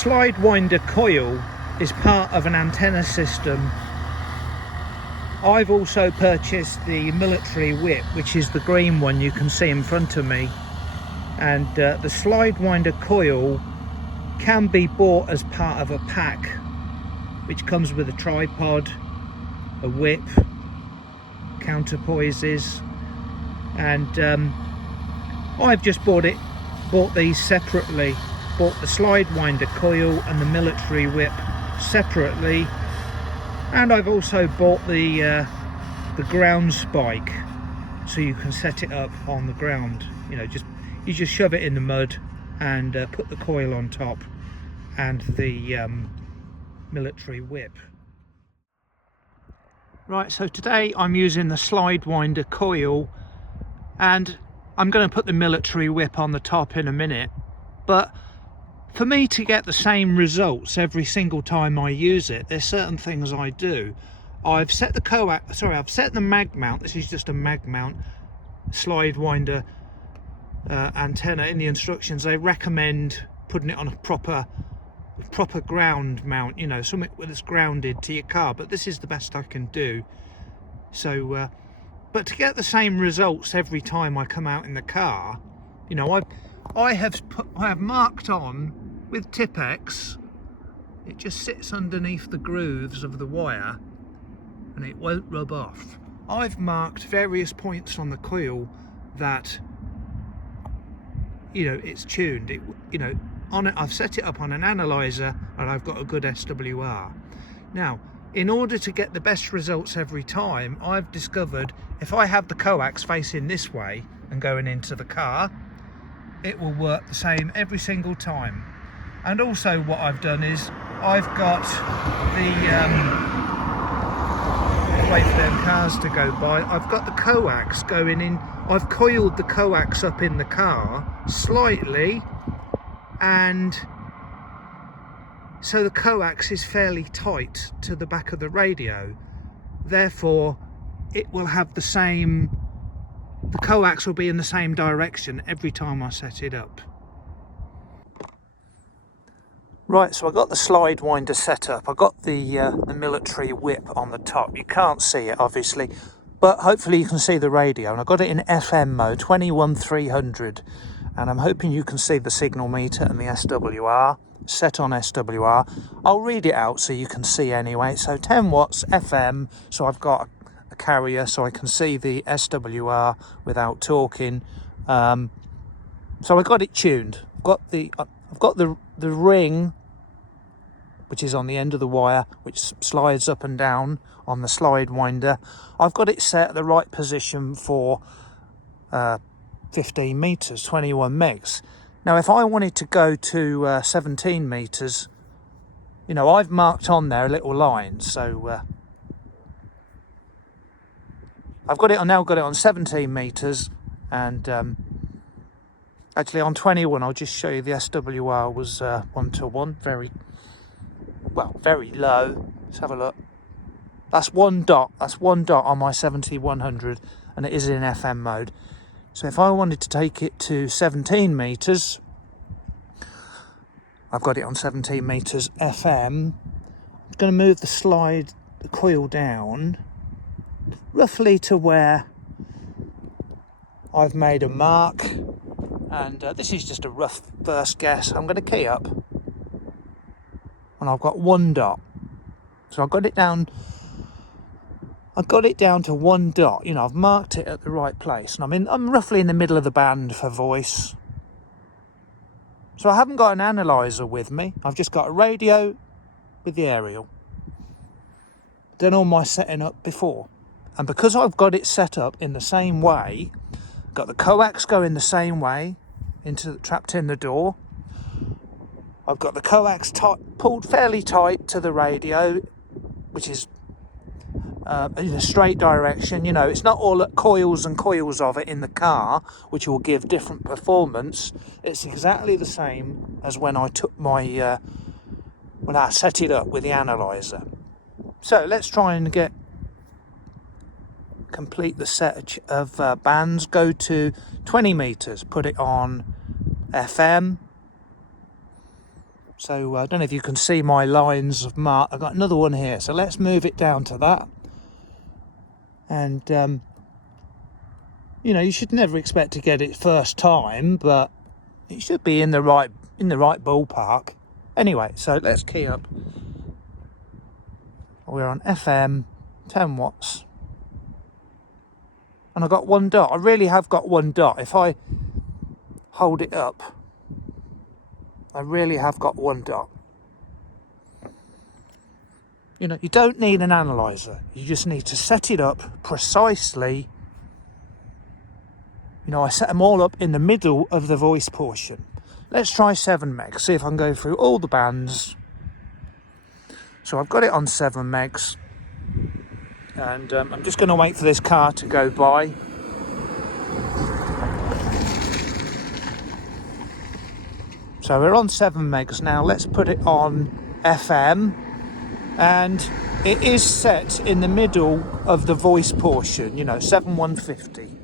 Slidewinder coil is part of an antenna system. I've also purchased the military whip, which is the green one you can see in front of me, and the Slidewinder coil can be bought as part of a pack which comes with a tripod, a whip, counterpoises, and I've just bought these separately. Bought the Slidewinder coil and the military whip separately, and I've also bought the ground spike, so you can set it up on the ground. You just shove it in the mud and put the coil on top and the military whip. Right, so today I'm using the Slidewinder coil, and I'm going to put the military whip on the top in a minute, but for me to get the same results every single time I use it, there's certain things I do. I've set the mag mount. This is just a mag mount Slidewinder antenna. In the instructions they recommend putting it on a proper ground mount, something that's grounded to your car, but this is the best I can do. So but to get the same results every time I come out in the car, I have marked on with Tipex. It just sits underneath the grooves of the wire and it won't rub off. I've marked various points on the coil that it's tuned. On it, I've set it up on an analyzer and I've got a good SWR. Now, in order to get the best results every time, I've discovered if I have the coax facing this way and going into the car, it will work the same every single time. And also what I've done is I've got wait for them cars to go by, I've got the coax going in. I've coiled the coax up in the car slightly, and so the coax is fairly tight to the back of the radio, therefore it will have the coax will be in the same direction every time I set it up. Right, so I got the Slidewinder set up. I got the military whip on the top. You can't see it obviously, but hopefully you can see the radio, and I got it in FM mode 21300, and I'm hoping you can see the signal meter and the SWR set on SWR. I'll read it out so you can see anyway. So 10 watts FM, so I've got a carrier so I can see the SWR without talking. So I got it tuned. I've got the ring, which is on the end of the wire, which slides up and down on the Slidewinder. I've got it set at the right position for 15 meters, 21 megs. Now if I wanted to go to 17 meters, I've marked on there a little line, so I've now got it on 17 meters, and actually on 21, I'll just show you the SWR was 1:1, very low. Let's have a look. That's one dot on my 7100, and it is in FM mode. So if I wanted to take it to 17 meters, I've got it on 17 meters FM. I'm going to move the coil down roughly to where I've made a mark, and this is just a rough first guess. I'm going to key up, and I've got 1 dot. So I've got it down to 1 dot. I've marked it at the right place, and I'm roughly in the middle of the band for voice. So I haven't got an analyzer with me. I've just got a radio with the aerial. Done all my setting up before, and because I've got it set up in the same way, got the coax going the same way trapped in the door. I've got the coax pulled fairly tight to the radio, which is in a straight direction. It's not all coils and coils of it in the car, which will give different performance. It's exactly the same as when I took my when I set it up with the analyzer. So let's try and complete the set of bands. Go to 20 meters, put it on FM, So I don't know if you can see my lines of mark. I've got another one here, so let's move it down to that. And you know, you should never expect to get it first time, but it should be in the right ballpark. Anyway, so let's key up. We're on FM, 10 watts. And I've got 1 dot. I really have got 1 dot. If I hold it up, I really have got 1 dot. You know, you don't need an analyzer. You just need to set it up precisely. You know, I set them all up in the middle of the voice portion. Let's try 7 megs, see if I can go through all the bands. So I've got it on 7 megs. And I'm just going to wait for this car to go by. So we're on 7 megs now. Let's put it on FM. And it is set in the middle of the voice portion, you know, 7150.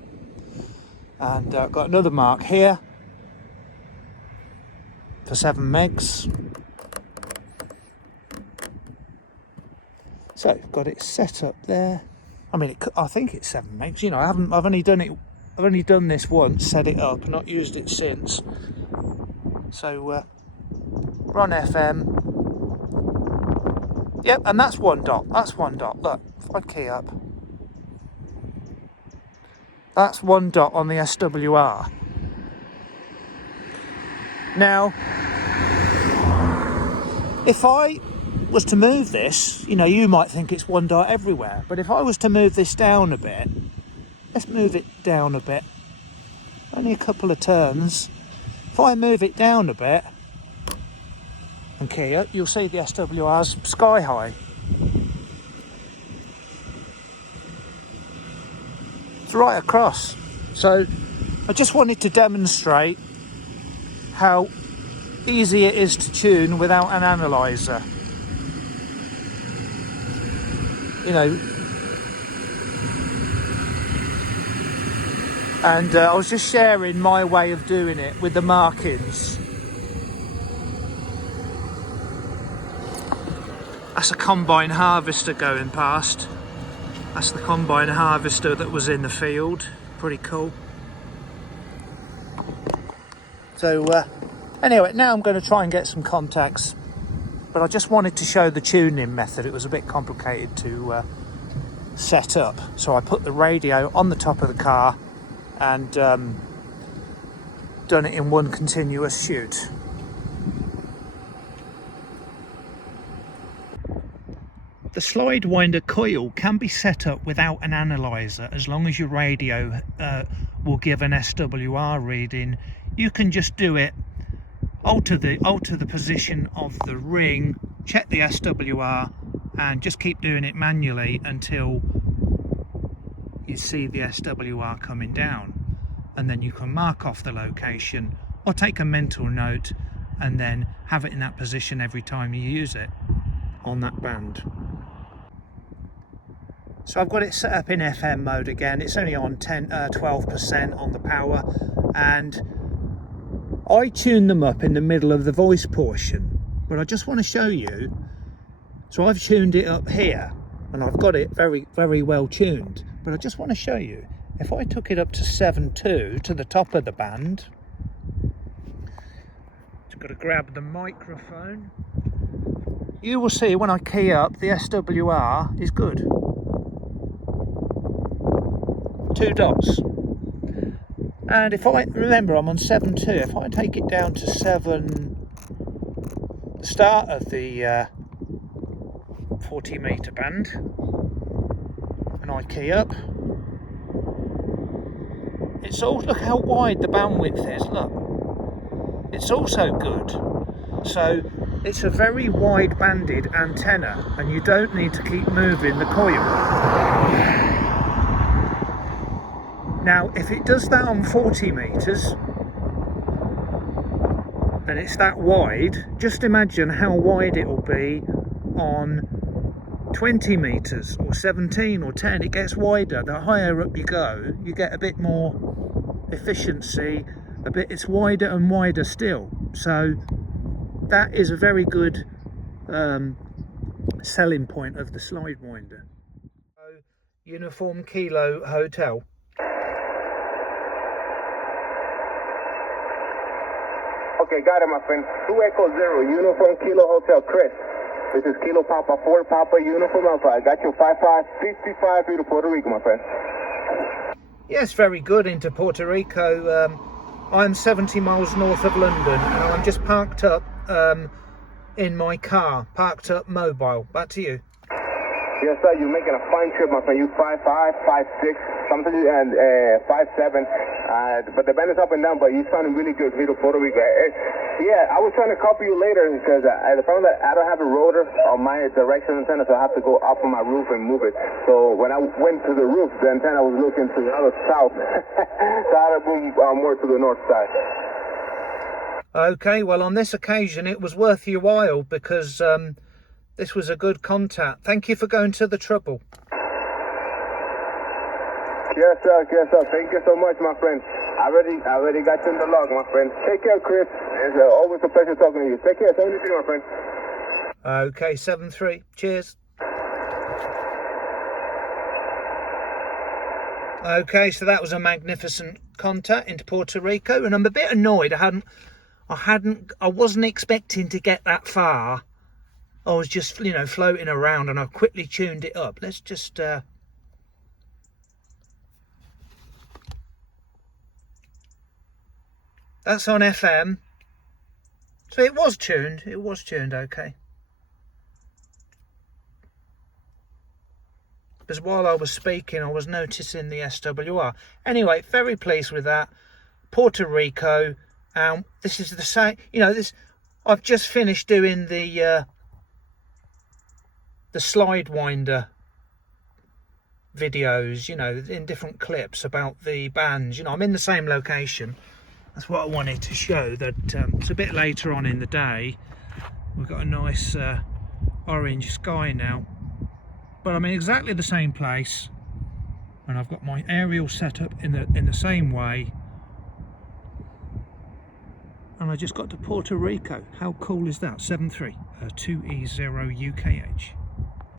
And I've got another mark here for 7 megs. So got it set up there. I mean, I think it's 7 megs. You know, I've only done this once, set it up, not used it since. So we're on FM. Yep, and that's 1 dot. That's 1 dot. Look, if I key up, that's 1 dot on the SWR. Now, if I was to move this, you know, you might think it's 1 dot everywhere, but if I was to move this down a bit, let's move it down a bit, only a couple of turns. If I move it down a bit and key up, you'll see the SWR's sky high. It's right across. So I just wanted to demonstrate how easy it is to tune without an analyzer. You know, and I was just sharing my way of doing it with the markings. That's a combine harvester going past. That's the combine harvester that was in the field. Pretty cool. So anyway, now I'm going to try and get some contacts, but I just wanted to show the tuning method. It was a bit complicated to set up, so I put the radio on the top of the car and done it in one continuous shoot. The Slidewinder coil can be set up without an analyzer as long as your radio will give an SWR reading. You can just do it, alter the position of the ring, check the SWR, and just keep doing it manually until you see the SWR coming down, and then you can mark off the location or take a mental note and then have it in that position every time you use it on that band. So I've got it set up in FM mode again. It's only on 12% on the power, and I tune them up in the middle of the voice portion, but I just want to show you. So I've tuned it up here and I've got it very, very well tuned, but I just want to show you, if I took it up to 7.2 to the top of the band, just got to grab the microphone, you will see when I key up the SWR is good. 2 dots. And if I remember, I'm on 7.2. If I take it down to 7, the start of the 40 meter band, and I key up, it's all, look how wide the bandwidth is. Look, it's also good. So it's a very wide banded antenna, and you don't need to keep moving the coil. Now, if it does that on 40 metres, and it's that wide, just imagine how wide it will be on 20 metres, or 17 or 10. It gets wider. The higher up you go, you get a bit more efficiency, it's wider and wider still. So that is a very good selling point of the Slidewinder. So, Uniform Kilo Hotel. Okay, got it, my friend. 2 Echo 0, Uniform Kilo Hotel, Chris. This is Kilo Papa 4 Papa Uniform Alpha. I got you 5555 to Puerto Rico, my friend. Yes, very good into Puerto Rico. I'm 70 miles north of London, and I'm just parked up in my car, parked up mobile. Back to you. Yes, sir. You're making a fine trip, my friend. You 5'5", 5'6", something, and 5'7". But the band is up and down, but you sounding really good, Vito, Puerto Rico. Yeah, I was trying to copy you later because I found that I don't have a rotor on my direction antenna, so I have to go up on my roof and move it. So when I went to the roof, the antenna was looking to the other south, so I had to move more to the north side. Okay, well, on this occasion, it was worth your while because this was a good contact. Thank you for going to the trouble. Yes, sir. Yes, sir. Thank you so much, my friend. I already got you in the log, my friend. Take care, Chris. It's always a pleasure talking to you. Take care. 73, my friend. Okay, 7-3. Cheers. Okay, so that was a magnificent contact into Puerto Rico, and I'm a bit annoyed. I wasn't expecting to get that far. I was just, floating around, and I quickly tuned it up. Let's just that's on FM. So it was tuned okay. Because while I was speaking, I was noticing the SWR. Anyway, very pleased with that. Puerto Rico. This is the same, I've just finished doing the Slidewinder videos, in different clips about the bands. I'm in the same location. That's what I wanted to show, that it's a bit later on in the day. We've got a nice orange sky now, but I'm in exactly the same place, and I've got my aerial set up in the same way, and I just got to Puerto Rico. How cool is that? 7-3 2E0 UKH.